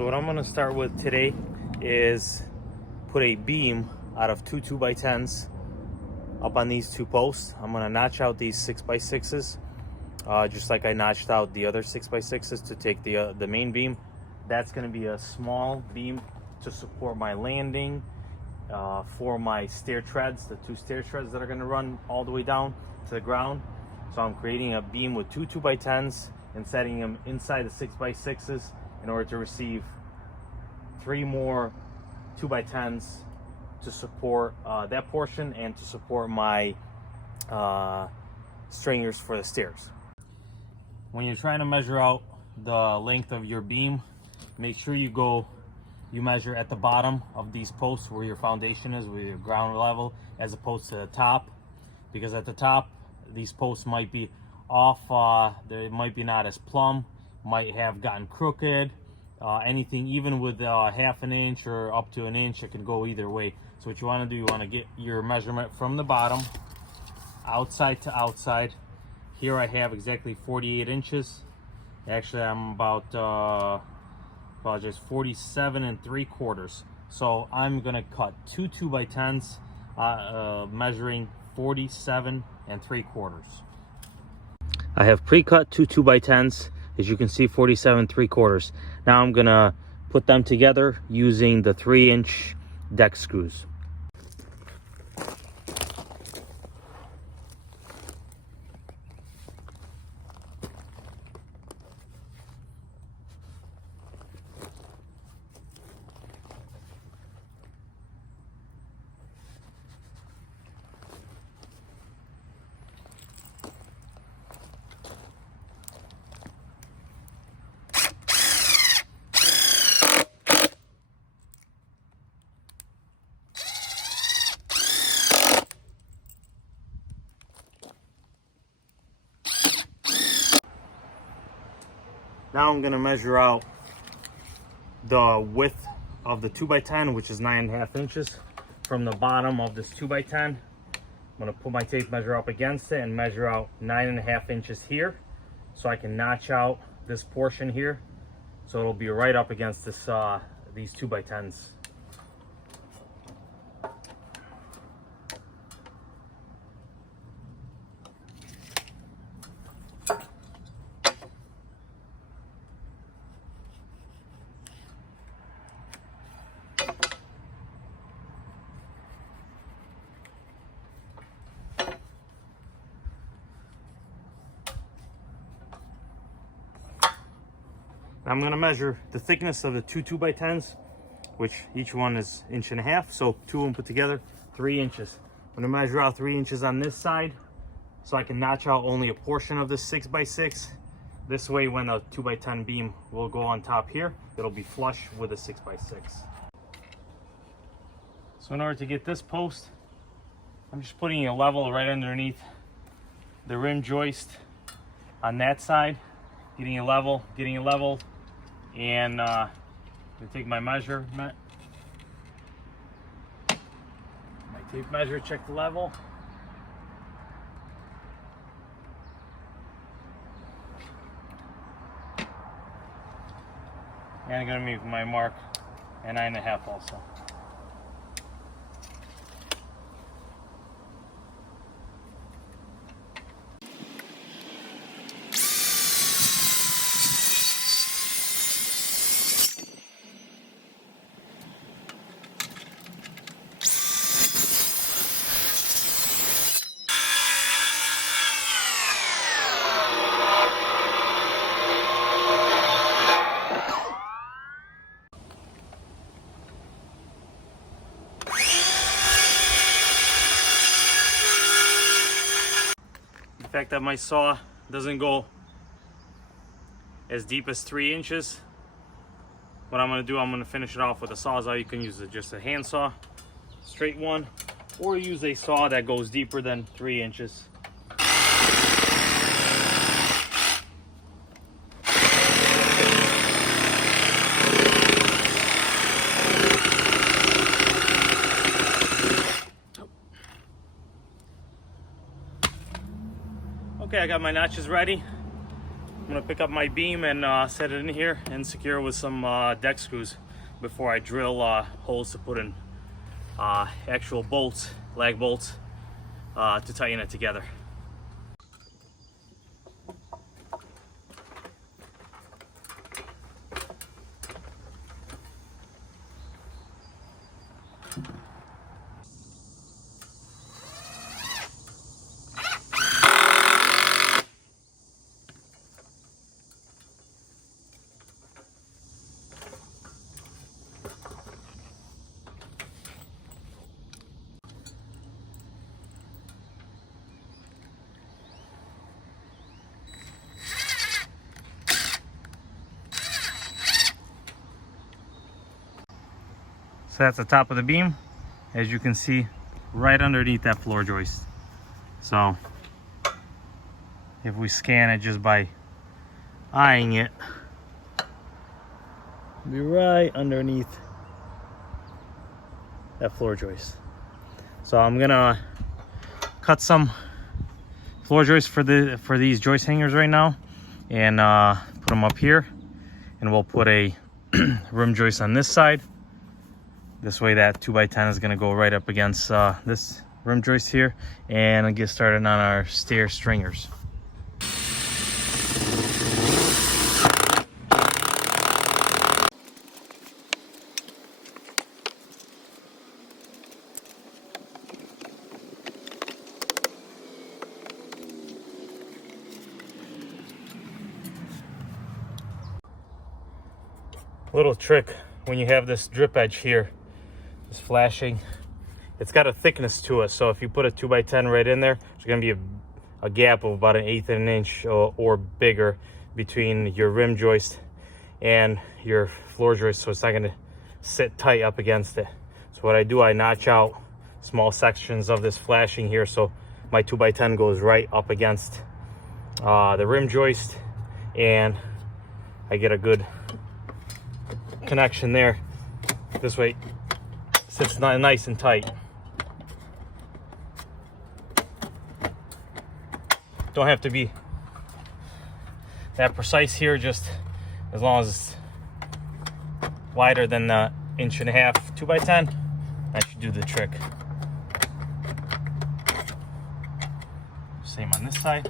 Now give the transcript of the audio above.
So what I'm going to start with today is put a beam out of two 2x10s up on these two posts. I'm going to notch out these 6x6s, just like I notched out the other 6x6s to take the main beam. That's going to be a small beam to support my landing for my stair treads, the two stair treads that are going to run all the way down to the ground. So I'm creating a beam with two 2x10s and setting them inside the 6x6s in order to receive 3 more 2x10s to support that portion and to support my stringers for the stairs. When you're trying to measure out the length of your beam, make sure you measure at the bottom of these posts where your foundation is, where your ground level, as opposed to the top, because at the top these posts might be off, they might be not as plumb, might have gotten crooked, anything, even with half an inch or up to an inch, it can go either way. So what you want to do, you want to get your measurement from the bottom, outside to outside. Here I have exactly 48 inches. Actually, I'm about 47 3/4. So I'm gonna cut two 2x10s, measuring 47 3/4. I have pre-cut two 2x10s, as you can see, 47 3/4. Now I'm gonna put them together using the 3-inch deck screws. Now I'm going to measure out the width of the 2x10, which is 9.5 inches, from the bottom of this 2x10. I'm going to put my tape measure up against it and measure out 9.5 inches here, so I can notch out this portion here, so it'll be right up against this these 2x10s. I'm going to measure the thickness of the two 2x10s, which each one is 1.5 inches, so 2 of them put together, 3 inches. I'm going to measure out 3 inches on this side, so I can notch out only a portion of this 6x6. This way, when a 2x10 beam will go on top here, it'll be flush with a 6x6. So in order to get this post, I'm just putting a level right underneath the rim joist on that side, getting a level, and I'm gonna take my measurement, my tape measure, check the level. And I'm gonna make my mark at 9.5 also. The fact that my saw doesn't go as deep as 3 inches, what I'm going to do, I'm going to finish it off with a sawzall. You can use just a hand saw, straight one, or use a saw that goes deeper than 3 inches. Okay, I got my notches ready. gonna pick up my beam and set it in here and secure it with some deck screws before I drill holes to put in actual bolts, lag bolts, to tighten it together. So that's the top of the beam, as you can see, right underneath that floor joist. So if we scan it just by eyeing it, it'll be right underneath that floor joist. So I'm gonna cut some floor joists for these joist hangers right now, and put them up here, and we'll put a rim joist on this side. This way that 2x10 is going to go right up against this rim joist here, and I'll get started on our stair stringers. Little trick when you have this drip edge here, this flashing, it's got a thickness to it, so if you put a 2x10 right in there, there's going to be a gap of about 1/8 of an inch or bigger between your rim joist and your floor joist, so it's not going to sit tight up against it. So what I do, I notch out small sections of this flashing here, so my 2x10 goes right up against the rim joist, and I get a good connection there. This way it sits nice and tight. Don't have to be that precise here, just as long as it's wider than the 1.5 inch 2x10, that should do the trick. Same on this side.